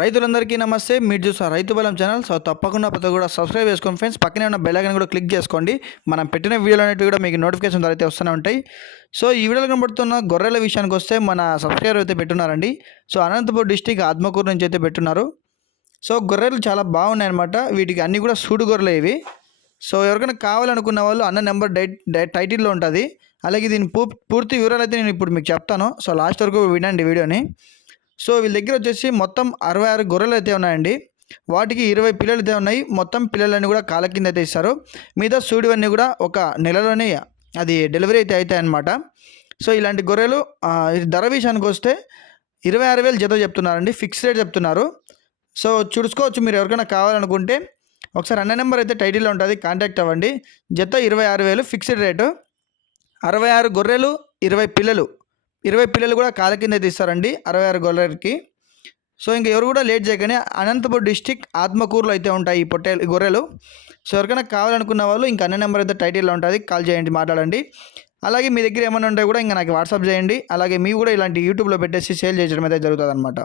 రైతులందరికీ నమస్తే. మీరు చూసారు రైతు బలం ఛానల్. సో తప్పకుండా ప్రతి కూడా సబ్స్క్రైబ్ చేసుకోండి ఫ్రెండ్స్. పక్కనే ఉన్న బెల్లైకన్ కూడా క్లిక్ చేసుకోండి. మనం పెట్టిన వీడియోలు అనేవి కూడా మీకు నోటిఫికేషన్ ద్వారా అయితే వస్తూనే ఉంటాయి. సో ఈ వీడియోలో కనబడుతున్న గొర్రెల విషయానికి వస్తే మన సబ్స్క్రైబర్ అయితే పెట్టున్నారండి. సో అనంతపూర్ డిస్టిక్ ఆత్మకూరు నుంచి అయితే పెట్టున్నారు. సో గొర్రెలు చాలా బాగున్నాయి అనమాట వీటికి అన్నీ కూడా సూడు గొర్రెలు ఇవి. సో ఎవరికైనా కావాలనుకున్న వాళ్ళు అన్న నెంబర్ డై టైటిల్లో ఉంటుంది. అలాగే దీని పూర్తి వివరాలు అయితే నేను ఇప్పుడు మీకు చెప్తాను. సో లాస్ట్ వరకు వినండి వీడియోని. సో వీళ్ళ దగ్గర వచ్చేసి మొత్తం అరవై ఆరు గొర్రెలు అయితే ఉన్నాయండి. వాటికి ఇరవై పిల్లలు అయితే ఉన్నాయి. మొత్తం పిల్లలన్నీ కూడా కాళ్ళ కింద అయితే ఇస్తారు. మిగతా సూడివన్నీ కూడా ఒక నెలలోనే అది డెలివరీ అయితే అవుతాయి అన్నమాట. సో ఇలాంటి గొర్రెలు ధర విషయానికి వస్తే ఇరవై ఆరు వేలు జత చెప్తున్నారండి. ఫిక్స్ రేట్ చెప్తున్నారు. సో చూసుకోవచ్చు మీరు ఎవరికైనా కావాలనుకుంటే. ఒకసారి అన్న నెంబర్ అయితే టైటిల్లో ఉంటుంది. కాంటాక్ట్ అవ్వండి. జత ఇరవై ఆరు వేలు ఫిక్స్డ్ రేటు. అరవై ఆరు గొర్రెలు ఇరవై పిల్లలు. ఇరవై పిల్లలు కూడా కాల కింద తీస్తారండి అరవై ఆరు గొర్రెలకి. సో ఇంక ఎవరు కూడా లేట్ చేయగానే అనంతపూర్ డిస్టిక్ ఆత్మకూరులో అయితే ఉంటాయి ఈ పొట్టే గొర్రెలు. సో ఎవరికైనా కావాలనుకున్న వాళ్ళు ఇంకా అన్న నెంబర్ అయితే టైటిల్లో ఉంటుంది. కాల్ చేయండి మాట్లాడండి. అలాగే మీ దగ్గర ఏమైనా ఉంటే కూడా ఇంకా నాకు వాట్సాప్ చేయండి. అలాగే మీ కూడా ఇలాంటి యూట్యూబ్లో పెట్టేసి సేల్ చేయడం అయితే జరుగుతుంది అనమాట